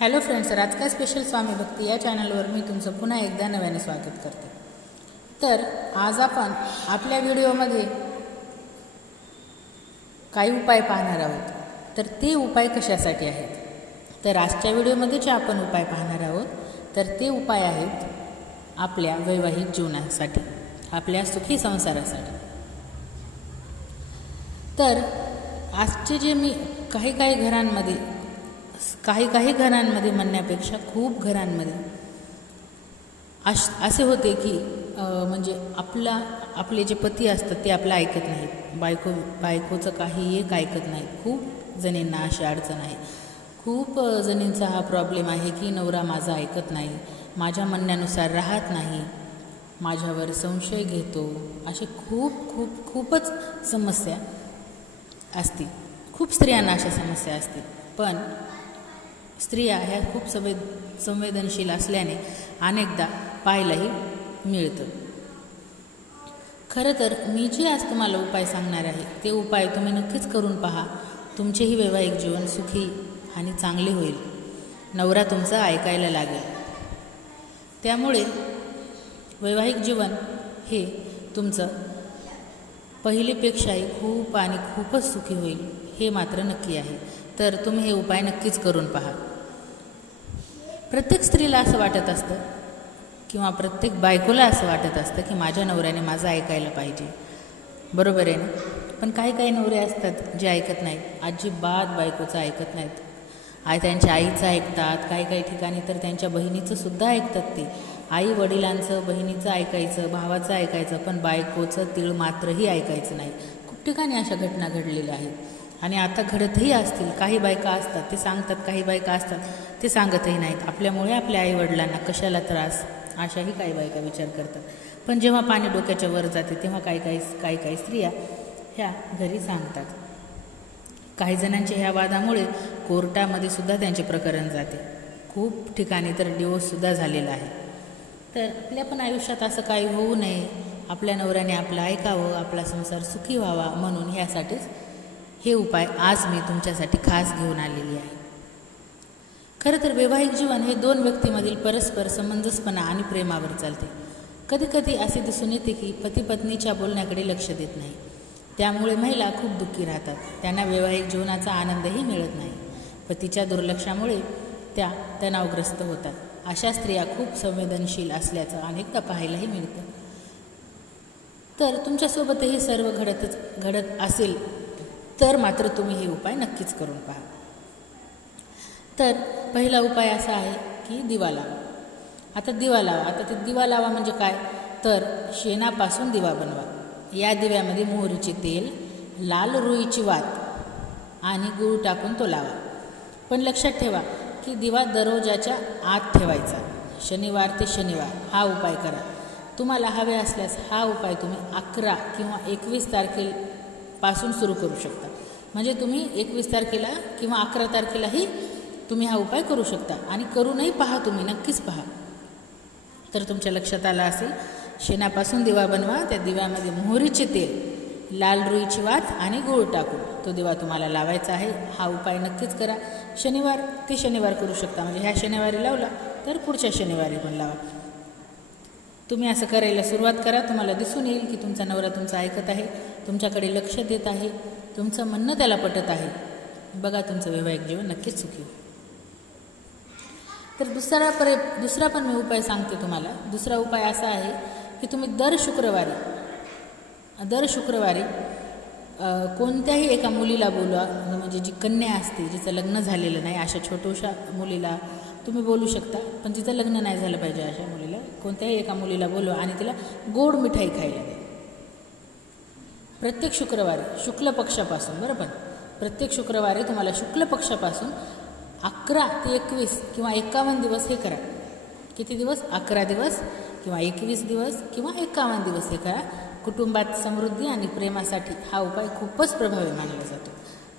Hello friends राजका special Swami Bhakti या चॅनलवर मी तुमचं पुन्हा एकदा नव्याने स्वागत करते. तर आज आपण आपल्या व्हिडिओमध्ये काही उपाय पाहणार आहोत. तर ते उपाय कशासाठी आहेत? तर आजच्या व्हिडिओमध्ये जे आपण उपाय पाहणार आहोत तर ते उपाय आहेत आपल्या वैवाहिक जीवनासाठी आपल्या सुखी संसारासाठी. तर आजचे जे मी काही काही घरांमध्ये काही काही घरांमध्ये म्हणण्यापेक्षा खूप घरांमध्ये अश असे होते की म्हणजे आपला आपले जे पती असतात ते आपलं ऐकत नाहीत. बायको बायकोचं काही एक ऐकत नाहीत. खूप जणींना अशी अडचण आहे. खूप जणींचा हा प्रॉब्लेम आहे की नवरा माझा ऐकत नाही माझ्या म्हणण्यानुसार राहत नाही माझ्यावर संशय घेतो असे खूप खूप खूपच समस्या असतील खूप स्त्रियांना अशा समस्या असतील. पण स्त्रिया ह्या खूप संवेद संवेदनशील असल्याने अनेकदा पाहायलाही मिळतं. खरं तर मी जे आज तुम्हाला उपाय सांगणार आहे ते उपाय तुम्ही नक्कीच करून पहा. तुमचेही वैवाहिक जीवन सुखी आणि चांगले होईल. नवरा तुमचा ऐकायला लागेल. त्यामुळे वैवाहिक जीवन हे तुमचं पहिलेपेक्षाही खूप आणि खूपच सुखी होईल हे मात्र नक्की आहे. तर तुम्ही हे उपाय नक्कीच करून पहा. प्रत्येक स्त्रीला असं वाटत असतं किंवा प्रत्येक बायकोला असं वाटत असतं की माझ्या नवऱ्याने माझं ऐकायला पाहिजे. बरोबर आहे ना? पण काही काही नवरे असतात जे ऐकत नाहीत. अजिबात बायकोचं ऐकत नाहीत. आई त्यांच्या आईचं ऐकतात. काही काही ठिकाणी तर त्यांच्या बहिणीचं सुद्धा ऐकतात ते. आई वडिलांचं बहिणीचं ऐकायचं भावाचं ऐकायचं पण बायकोचं तिळ मात्रही ऐकायचं नाही. खूप ठिकाणी अशा घटना घडलेल्या आहेत. आणि आता घडतही असतील काही बायका असतात ते सांगतात काही बायका असतात ते सांगतही नाहीत. आपल्यामुळे आपल्या आईवडिलांना कशाला त्रास? अशाही काही बायका विचार करतात. पण जेव्हा पाणी डोक्याच्या वर जाते तेव्हा काही काही काही काही स्त्रिया ह्या घरी सांगतात. काही जणांच्या ह्या वादामुळे कोर्टामध्ये सुद्धा त्यांचे प्रकरण जाते. खूप ठिकाणी तर डिवोर्ससुद्धा झालेला आहे. तर आपल्या पण आयुष्यात असं काही होऊ नये. आपल्या नवऱ्याने आपलं ऐकावं आपला संसार सुखी व्हावा म्हणून ह्यासाठीच हे उपाय आज मी तुमच्यासाठी खास घेऊन आलेली आहे. खरं तर वैवाहिक जीवन हे दोन व्यक्तीमधील परस्पर समंजसपणा आणि प्रेमावर चालते. कधीकधी असे दिसून येते की पती पत्नीच्या बोलण्याकडे लक्ष देत नाही. त्यामुळे महिला खूप दुःखी राहतात. त्यांना वैवाहिक जीवनाचा आनंदही मिळत नाही. पतीच्या दुर्लक्षामुळे त्या तणावग्रस्त होतात. अशा स्त्रिया खूप संवेदनशील असल्याचं अनेकदा पाहायलाही मिळतं. तर तुमच्यासोबतही सर्व घडतच घडत असेल तर मात्र तुम्ही हे उपाय नक्कीच करून पहा. तर पहिला उपाय असा आहे की दिवा लावा. आता दिवा लावा. आता ते दिवा लावा म्हणजे काय? तर शेणापासून दिवा बनवा. या दिव्यामध्ये मोहरीचे तेल लाल रुईची वात आणि गूळ टाकून तो लावा. पण लक्षात ठेवा की दिवा दररोजाच्या आत ठेवायचा. शनिवार ते शनिवार हा उपाय करा. तुम्हाला हवे असल्यास हा उपाय तुम्ही अकरा किंवा एकवीस तारखेपासून सुरू करू शकता. म्हणजे तुम्ही एकवीस तारखेला किंवा अकरा तारखेलाही तुम्ही हा उपाय करू शकता. आणि करूनही पहा तुम्ही नक्कीच पहा. तर तुमच्या लक्षात आलं असेल शेणापासून दिवा बनवा त्या दिव्यामध्ये मोहरीचे तेल लाल रुईची वात आणि गूळ टाकून तो दिवा तुम्हाला लावायचा आहे. हा उपाय नक्कीच करा. शनिवार ते शनिवार करू शकता. म्हणजे ह्या शनिवारी लावला तर पुढच्या शनिवारी पण लावा. तुम्ही असं करायला सुरुवात करा. तुम्हाला दिसून येईल की तुमचा नवरा तुमचा ऐकत आहे तुमच्याकडे लक्ष देत आहे. तुमचं म्हणणं त्याला पटत आहे. बघा तुमचं वैवाहिक जीवन नक्कीच सुखी होईल. तर दुसरा परे दुसरा पण मी उपाय सांगते तुम्हाला. दुसरा उपाय असा आहे की तुम्ही दर शुक्रवारी दर शुक्रवारी कोणत्याही एका मुलीला बोलवा. म्हणजे जी कन्या असते जिचं लग्न झालेलं नाही अशा छोट्याशा मुलीला तुम्ही बोलू शकता. पण जिचं लग्न नाही झालं पाहिजे अशा मुलीला कोणत्याही एका मुलीला बोलवा आणि तिला गोड मिठाई खायला द्या. प्रत्येक शुक्रवारी शुक्ल पक्षापासून बरोबर? प्रत्येक शुक्रवारी तुम्हाला शुक्ल पक्षापासून अकरा ते एकवीस किंवा एकावन्न दिवस हे करा. किती दिवस? अकरा दिवस किंवा एकवीस दिवस किंवा एकावन्न दिवस हे करा. कुटुंबात समृद्धी आणि प्रेमासाठी हा उपाय खूपच प्रभावी मानला जातो.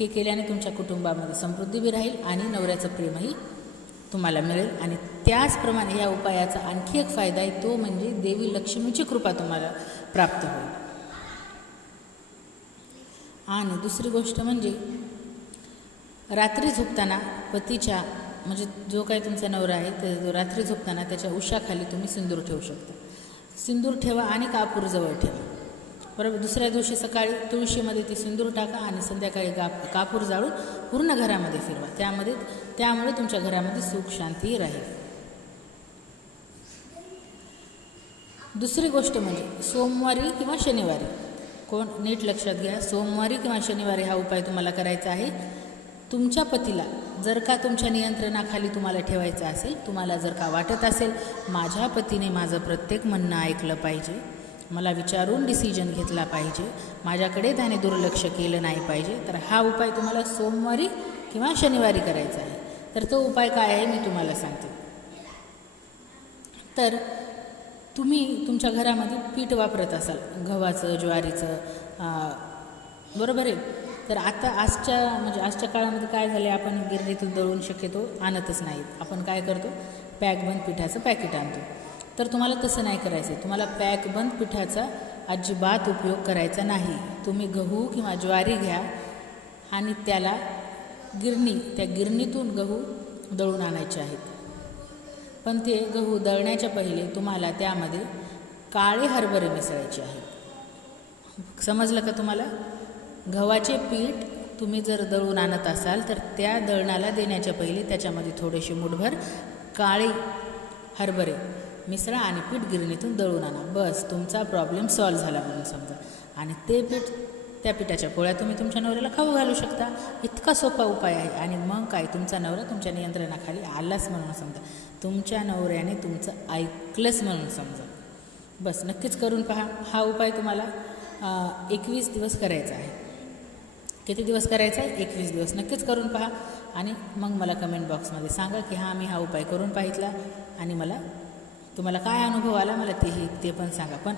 हे केल्याने तुमच्या कुटुंबामध्ये समृद्धी बी राहील आणि नवऱ्याचं प्रेमही तुम्हाला मिळेल. आणि त्याचप्रमाणे या उपायाचा आणखी एक फायदा आहे तो म्हणजे देवी लक्ष्मीची कृपा तुम्हाला प्राप्त होईल. आणि दुसरी गोष्ट म्हणजे रात्री झोपताना पतीच्या म्हणजे जो काही तुमचा नवरा आहे तर जो रात्री झोपताना त्याच्या उशाखाली तुम्ही सिंदूर ठेवू शकता. सिंदूर ठेवा आणि कापूर जवळ ठेवा. बरोबर? दुसऱ्या दिवशी सकाळी तुळशीमध्ये ती सिंदूर टाका आणि संध्याकाळी काप कापूर जाळून पूर्ण घरामध्ये फिरवा. त्यामध्ये त्यामुळे तुमच्या घरामध्ये सुख शांती राहील. दुसरी गोष्ट म्हणजे सोमवारी किंवा शनिवारी कोण? नीट लक्षात घ्या. सोमवारी किंवा शनिवारी हा उपाय तुम्हाला करायचा आहे. तुमच्या पतीला जर का तुमच्या नियंत्रणाखाली तुम्हाला ठेवायचं असेल तुम्हाला जर का वाटत असेल माझ्या पतीने माझं प्रत्येक म्हणणं ऐकलं पाहिजे. मला विचारून डिसिजन घेतला पाहिजे. माझ्याकडे त्याने दुर्लक्ष केलं नाही पाहिजे. तर हा उपाय तुम्हाला सोमवारी किंवा शनिवारी करायचा आहे. तर तो उपाय काय आहे? मी तुम्हाला सांगते. तर तुम्ही तुमच्या घरामध्ये पीठ वापरत असाल गव्हाचं ज्वारीचं बरोबर आहे? तर आता आजच्या म्हणजे आजच्या काळामध्ये काय झाले आपण गिरणीतून दळून शक्यतो आणतच नाहीत. आपण काय करतो? पॅकबंद पिठाचं पॅकेट आणतो. तर तुम्हाला तसं नाही करायचं आहे तुम्हाला पॅकबंद पिठाचा अजिबात उपयोग करायचा नाही. तुम्ही गहू किंवा ज्वारी घ्या आणि त्याला गिरणी त्या गिरणीतून गहू दळून आणायचे आहेत. पण ते गहू दळण्याच्या पहिले तुम्हाला त्यामध्ये काळे हरभरे मिसळायचे आहेत. समजलं का तुम्हाला? गव्हाचे पीठ तुम्ही जर दळून आणत असाल तर त्या दळणाला देण्याच्या पहिले त्याच्यामध्ये थोडेसे मुठभर काळे हरभरे मिसळा आणि पीठ गिरणीतून दळून आणा. बस तुमचा प्रॉब्लेम सॉल्व झाला म्हणून समजा. आणि ते पीठ त्या पिठाच्या पोळ्या तुम्ही तुमच्या नवऱ्याला खाऊ घालू शकता. इतका सोपा उपाय आहे. आणि मग काय? तुमचा नवरा तुमच्या नियंत्रणाखाली आलाच म्हणून समजा. तुमच्या नवऱ्याने तुमचं ऐकलंच म्हणून समजा. बस नक्कीच करून पहा. हा उपाय तुम्हाला एकवीस दिवस करायचा आहे. किती दिवस करायचा आहे? एकवीस दिवस. नक्कीच करून पहा. आणि मग मला कमेंट बॉक्समध्ये सांगा की हां मी हा उपाय करून पाहितला. आणि मला तुम्हाला काय अनुभव आला? मला तेही ते पण सांगा. पण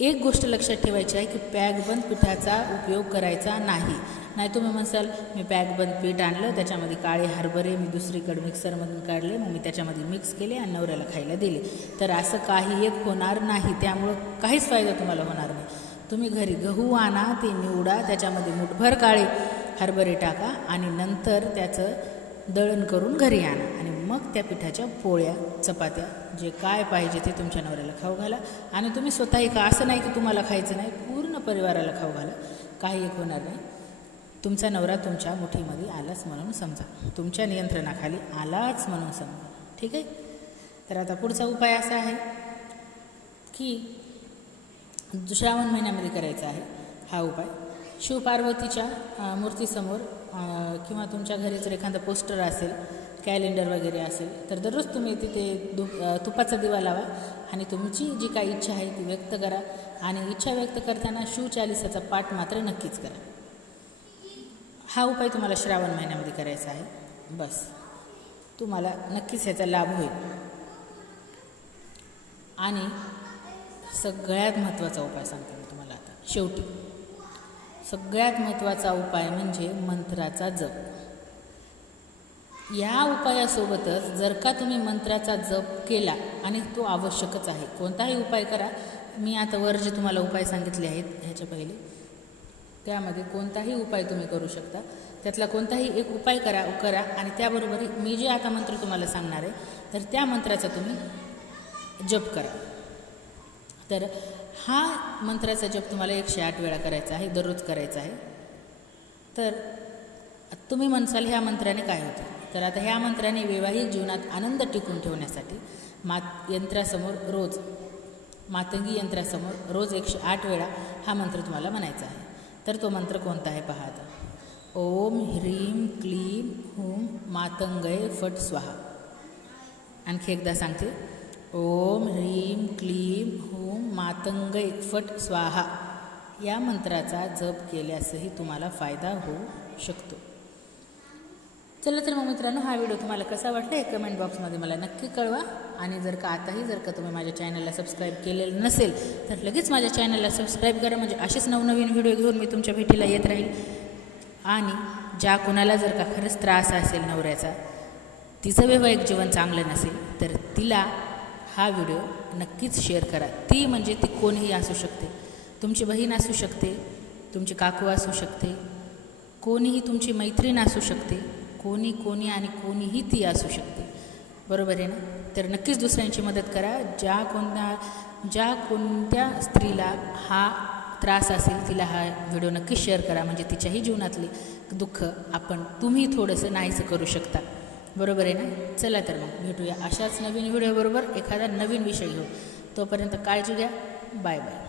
एक गोष्ट लक्षात ठेवायची आहे की पॅकबंद पिठाचा उपयोग करायचा नाही. नाही तुम्ही म्हणसाल मी पॅकबंद पीठ आणलं त्याच्यामध्ये काळे हरभरे मी दुसरीकडे मिक्सरमधून काढले मग मी त्याच्यामध्ये मिक्स केले आणि नवऱ्याला खायला दिले. तर असं काही एक होणार नाही त्यामुळं काहीच फायदा तुम्हाला होणार नाही. तुम्ही घरी गहू आणा ते निवडा त्याच्यामध्ये मुठभर काळे हरभरे टाका आणि नंतर त्याचं दळण करून घरी आणा आणि मग त्या पिठाच्या पोळ्या चपात्या जे काय पाहिजे ते तुमच्या नवऱ्याला खाऊ घाला. आणि तुम्ही स्वतःही का असं नाही की तुम्हाला खायचं नाही पूर्ण परिवाराला खाऊ घाला. काही एक होणार नाही. तुमचा नवरा तुमच्या मुठीमध्ये आलाच म्हणून समजा. तुमच्या नियंत्रणाखाली आलाच म्हणून समजा. ठीक आहे? तर आता पुढचा उपाय असा आहे की श्रावण महिन्यामध्ये करायचा आहे हा उपाय. शिवपार्वतीच्या मूर्तीसमोर किंवा तुमच्या घरी जर एखादं पोस्टर असेल कॅलेंडर वगैरे असेल तर दररोज तुम्ही तिथे दु तुपाचा दिवा लावा आणि तुमची जी काही इच्छा आहे ती व्यक्त करा आणि इच्छा व्यक्त करताना शिवचालिसाचा पाठ मात्र नक्कीच करा. हा उपाय तुम्हाला श्रावण महिन्यामध्ये करायचा आहे. बस. तुम्हाला नक्कीच ह्याचा लाभ होईल. आणि सगळ्यात महत्त्वाचा उपाय सांगते मी तुम्हाला आता. शेवटी. सगळ्यात महत्त्वाचा उपाय म्हणजे मंत्राचा जप. या उपायासोबतच जर का तुम्ही मंत्राचा जप केला आणि तो आवश्यकच आहे. कोणताही उपाय करा. मी आता वर जे तुम्हाला उपाय सांगितले आहेत ह्याच्या पहिले. त्यामध्ये कोणताही उपाय तुम्ही करू शकता. त्यातला कोणताही एक उपाय करा करा आणि त्याबरोबर मी जे आता मंत्र तुम्हाला सांगणार आहे तर त्या मंत्राचा तुम्ही जप करा. तर हा मंत्राचा जप तुम्हाला एकशे आठ वेळा करायचा आहे दररोज करायचा आहे. तर तुम्ही म्हणसाल ह्या मंत्राने काय होतं? तर आता ह्या मंत्राने वैवाहिक जीवनात आनंद टिकून ठेवण्यासाठी मात यंत्रासमोर रोज मातंगी यंत्रासमोर रोज एकशे आठ वेळा हा मंत्र तुम्हाला म्हणायचा आहे. तर तो मंत्र कोणता आहे पहा आता. ओम ह्रीम क्लीम हुम मातंगय फट स्वाहा. आणखी एकदा सांगते. ओम ह्रीम क्लीम हुम मातंगय फट स्वाहा. या मंत्राचा जप केल्यासही तुम्हाला फायदा होऊ शकतो. चला तर मग मित्रांनो हा व्हिडिओ तुम्हाला कसा वाटला हे कमेंट बॉक्समध्ये मला नक्की कळवा. आणि जर का आताही जर का तुम्ही माझ्या चॅनलला सबस्क्राईब केलेलं नसेल तर लगेच माझ्या चॅनलला सबस्क्राईब करा. म्हणजे असेच नवनवीन व्हिडिओ घेऊन मी तुमच्या भेटीला येत राहील. आणि ज्या कुणाला जर का खरंच त्रास असेल नवऱ्याचा तिचं वैवाहिक जीवन चांगलं नसेल तर तिला हा व्हिडिओ नक्कीच शेअर करा. ती म्हणजे ती कोणीही असू शकते. तुमची बहीण असू शकते तुमची काकू असू शकते कोणीही तुमची मैत्रीण असू शकते कोणी कोणी आणि कोणीही ती असू शकते. बरोबर आहे ना? तर नक्कीच दुसऱ्यांची मदत करा. ज्या कोणत्या ज्या कोणत्या स्त्रीला हा त्रास असेल तिला हा व्हिडिओ नक्कीच शेअर करा. म्हणजे तिच्याही जीवनातले दुःख आपण तुम्ही थोडंसं नाहीसं करू शकता. बरोबर आहे ना? चला तर मग भेटूया अशाच नवीन व्हिडिओबरोबर एखादा नवीन विषय घेऊ तोपर्यंत काळजी घ्या. Bye bye.